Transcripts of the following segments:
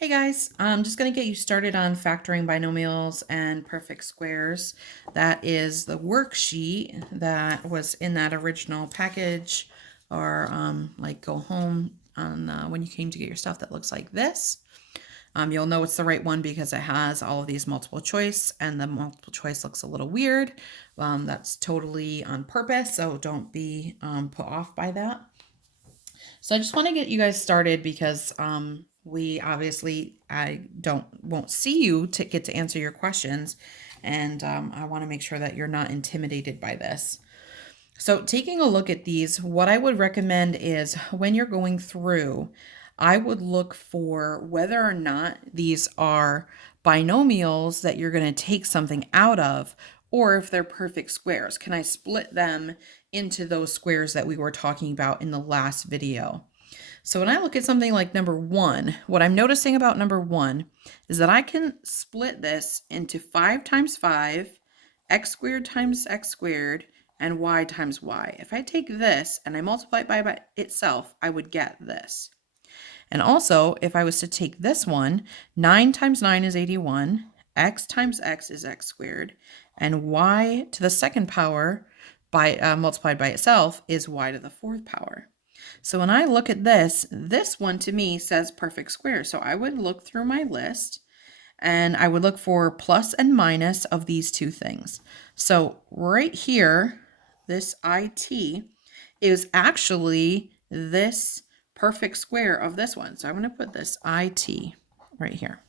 Hey guys, I'm just going to get you started on factoring binomials and perfect squares. That is the worksheet that was in that original package, or like go home on when you came to get your stuff, that looks like this. You'll know it's the right one because it has all of these multiple choice, and the multiple choice looks a little weird. That's totally on purpose, so don't be put off by that. So I just want to get you guys started because we obviously won't see you to get to answer your questions, and I want to make sure that you're not intimidated by this. So taking a look at these, what I would recommend is when you're going through, I would look for whether or not these are binomials that you're going to take something out of, or if they're perfect squares. Can I split them into those squares that we were talking about in the last video? So when I look at something like number 1, what I'm noticing about number 1 is that I can split this into 5 times 5, x squared times x squared, and y times y. If I take this and I multiply it by itself, I would get this. And also, if I was to take this one, 9 times 9 is 81, x times x is x squared, and y to the second power multiplied by itself is y to the fourth power. So when I look at this one to me says perfect square. So I would look through my list and I would look for plus and minus of these two things. So right here, this IT is actually this perfect square of this one. So I'm going to put this IT right here.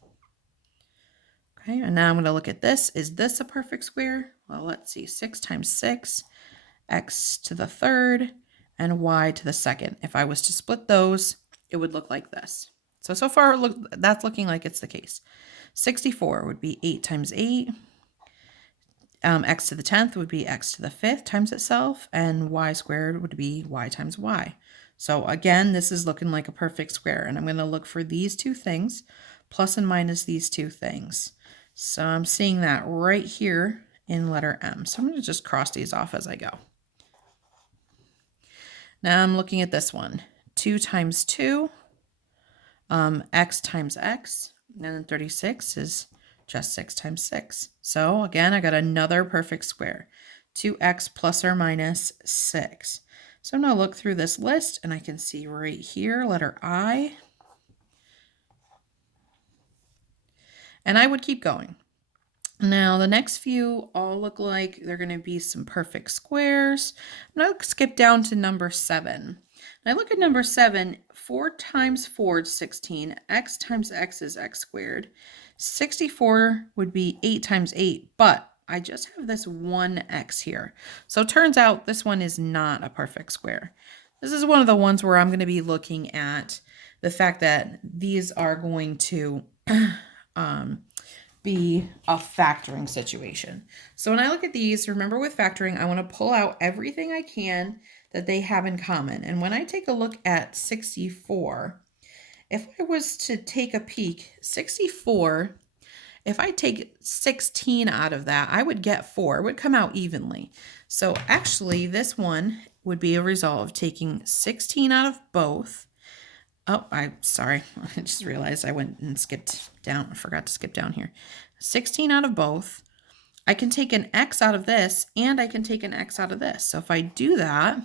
Okay, and now I'm going to look at this. Is this a perfect square? Well, let's see. 6 times 6, x to the third, and y to the second. If I was to split those, it would look like this. So far, that's looking like it's the case. 64 would be 8 times 8. X to the 10th would be x to the 5th times itself, and y squared would be y times y. So again, this is looking like a perfect square, and I'm going to look for these two things, plus and minus these two things. So I'm seeing that right here in letter M. So I'm going to just cross these off as I go. Now I'm looking at this one, 2 times 2, x times x, and then 36 is just 6 times 6. So again, I got another perfect square, 2x plus or minus 6. So I'm going to look through this list, and I can see right here, letter I, and I would keep going. Now, the next few all look like they're going to be some perfect squares. I'm going to skip down to number 7. And I look at number 7, 4 times 4 is 16. X times x is x squared. 64 would be 8 times 8, but I just have this one x here. So it turns out this one is not a perfect square. This is one of the ones where I'm going to be looking at the fact that these are going to be a factoring situation. So when I look at these, remember with factoring, I want to pull out everything I can that they have in common. And when I take a look at 64, if I was to take a peek, 64, if I take 16 out of that, I would get 4. It would come out evenly. So actually, this one would be a result of taking 16 out of both. Oh, sorry. I just realized I went and skipped down. I forgot to skip down here. 16 out of both. I can take an x out of this, and I can take an x out of this. So if I do that,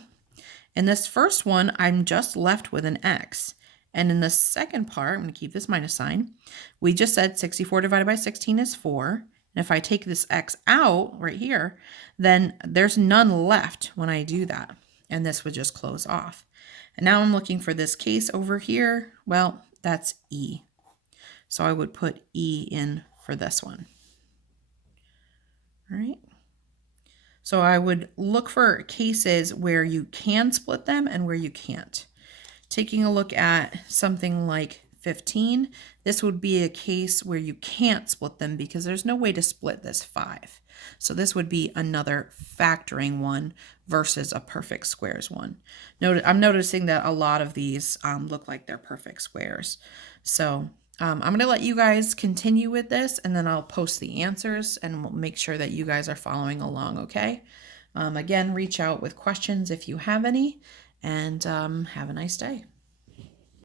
in this first one, I'm just left with an x. And in the second part, I'm going to keep this minus sign. We just said 64 divided by 16 is 4. And if I take this x out right here, then there's none left when I do that. And this would just close off. And now I'm looking for this case over here. Well, that's E. So I would put E in for this one. All right. So I would look for cases where you can split them and where you can't. Taking a look at something like 15, this would be a case where you can't split them because there's no way to split this 5. So this would be another factoring one versus a perfect squares one. I'm noticing that a lot of these look like they're perfect squares. So I'm going to let you guys continue with this, and then I'll post the answers, and we'll make sure that you guys are following along, okay? Again, reach out with questions if you have any, and have a nice day.